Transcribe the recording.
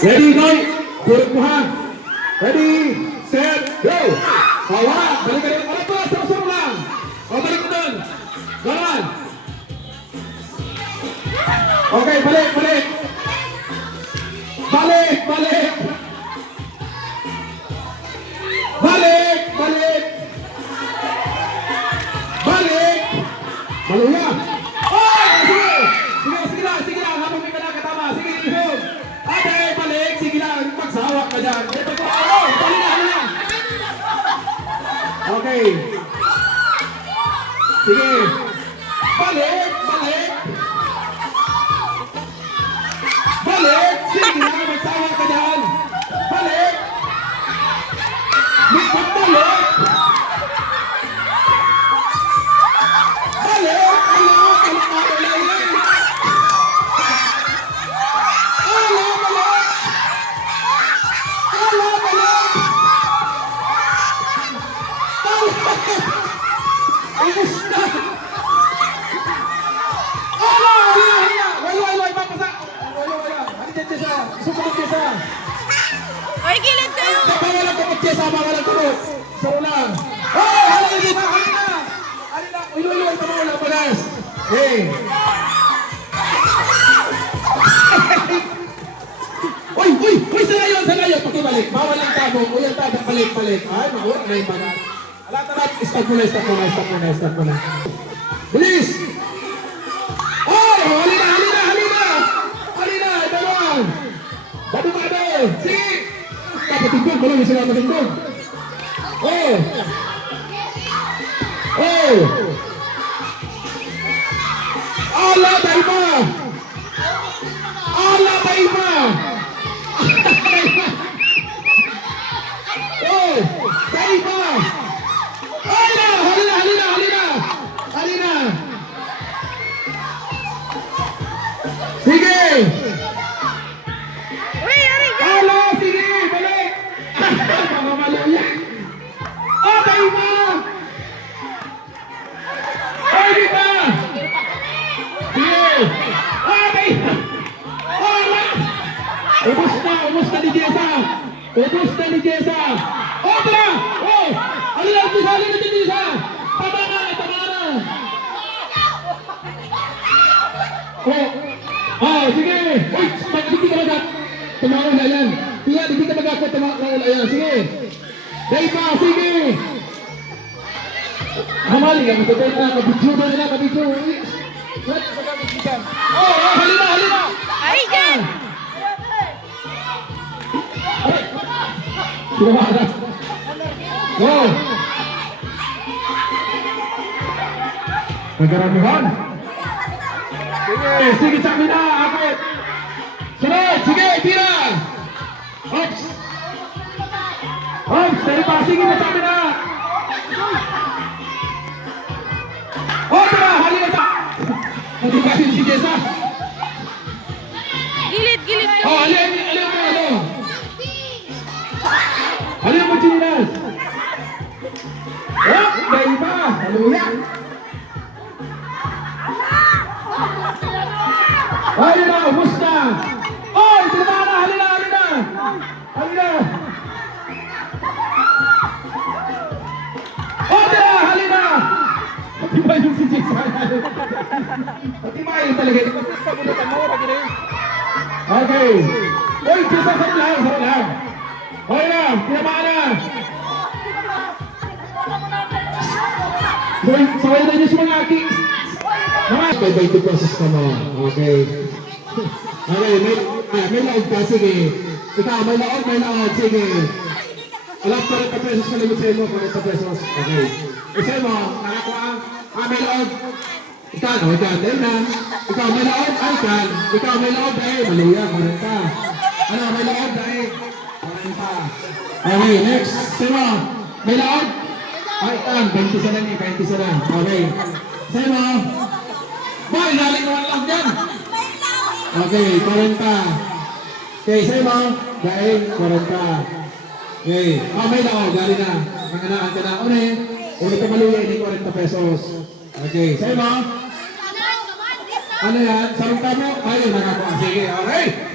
Ready, mo ha. Ready, set, go! Hawa, balik ka rin. Wala pa, sarap-sarap lang. O, balik mo doon. Ganon. Okay, balik. Balik, balik. Balik, 加油加油加油加油加油 Ubus na! Ala! Ala! Ala! Wala! Wala! Ipapasa! Wala! Wala! Ano dyan dyan sa? Sumunod dyan sa? Ay, gilid kayo! Bawal ang kapag dyan sa bawal ang kulot! Sa ulang! Oh! Halika dito! Halika! Halika! Ito mo ulang panas! Hey! Uy! Uy! Uy! Sa ngayon! Sa ngayon! Pakibalik! Bawal ang tabong! Uy! Ang tabong! Balik! Balik! Ay! Makuha na yung! Alat! Alat! Stop muna! Stop muna! Stop muna! Stop muna! Bilis! Oh! Halina! Halina! Halina! Halina! Ito lang! Bado-bado! Sige! Kapatindog! Wala may sila matindog! Oh! Oh! Ala! Daiba! Ala! Daiba! Oh! Sige! Uy, ay, Ala! Sige! Balik! Mga maluya! Oh! Daiba! Ay, di ba? Sige! Oh! Ala! Ubus na! Ubus na ni Jessa! Ubus na ni Jessa! Oh! Tara! Oh! Halina! Jessa! Halina dyan, Jessa! Tama na! Tama na! Oh! Oh! Sige! Uy! Pag hindi ka mag- Tumaon na yan! Tiya, hindi ka mag-ako tumaon na yan! Sige! Daiba! Sige! Hamali ka, magkatay na, kabidyo na nila, kabidyo. Oh, oh, halina, halina! ay, dyan! Sinamara. Oh! Nagkaramihan. Sige, sige, sa amin na, akit. Sunod, sige, tira! Ops! Ops, dali pa, sige, sa amin na! Oh, tira, halina sa... Hindi ba si Jessa? Gilid, gilid! Oh, alin, alin mo, ano? Alin mo, Chinas? Oh, dahil ba? Haluya. Pati yung talaga? Ba sa bunutan mo, pag rin? Okay. Uy, Jessa, sa lang, sa lang. Okay na, tinamaan na. Sabay, sabay na niyo sa mga kings. Naman. By by two process ka mo. Okay. Okay, may, ah, may laog ka, sige. Ikaw, may laog, may laog, sige. Alam, 40 pesos ka limit sa'yo mo, 40 pesos. Okay. Isa mo, nakakuha, ah, may laog. Ikaw, no, ikaw, dahil na. Ikaw, may laog, ay, kan. Ikaw, may laog, dahil, maluya, 40. Ano, may laog, dahil, 40. Okay, next. Sino? May laog? Ay, kan, 20 sa lang eh, 20 sa lang. Okay. Sino? Boy, naling mo dyan. Okay, 40. Okay, sino? Dahil, 40. Okay. Oh, may laog, gali na. Manganaan ka na. Une, uli ka maluya, ini 40 pesos. Okay, sino? Ano yan? Sarong ka mo? Ayun, nakakuha. Sige, okay.